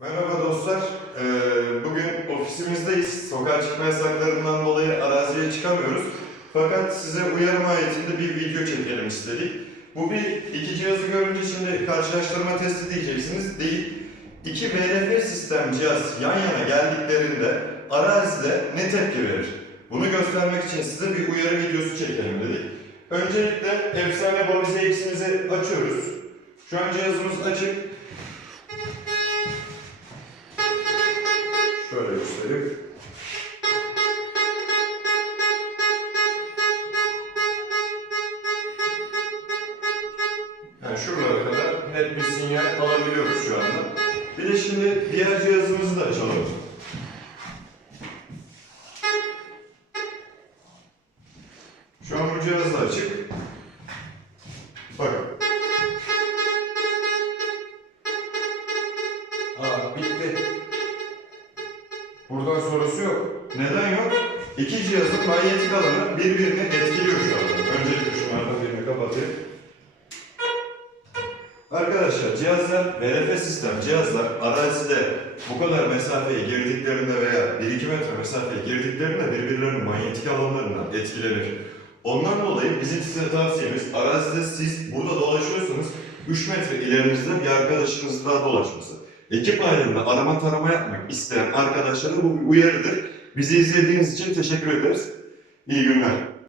Merhaba dostlar. Ee, bugün ofisimizdeyiz. Sokağa çıkma yasaklarından dolayı araziye çıkamıyoruz. Fakat size uyarı mahiyetinde bir video çekelim istedik. Bu bir iki cihazı görünce şimdi karşılaştırma testi diyeceksiniz. Değil. İki VLF sistem cihaz yan yana geldiklerinde arazide ne tepki verir? Bunu göstermek için size bir uyarı videosu çekelim dedik. Öncelikle efsane Bavize X'imizi açıyoruz. Şu an cihazımız açık. Şöyle göstereyim. Yani şuralara kadar net bir sinyal alabiliyoruz şu anda. Bir de şimdi diğer cihazımızı da açalım. Şu an bu cihaz da açık. Bakın. Aa bitti. Buradan sonrası yok. Neden yok? İki cihazın manyetik alanı birbirini etkiliyor şu anda. Öncelikle şunlardan birini kapatayım. Arkadaşlar cihazlar, VRF sistem cihazlar arazide bu kadar mesafeye girdiklerinde veya 1-2 metre mesafeye girdiklerinde birbirlerinin manyetik alanlarından etkilenir. Ondan dolayı bizim size tavsiyemiz arazide siz burada dolaşıyorsanız 3 metre ilerinizde bir arkadaşınız daha dolaşması. Ekip halinde arama tarama yapmak isteyen arkadaşlara bu uyarıdır. Bizi izlediğiniz için teşekkür ederiz. İyi günler.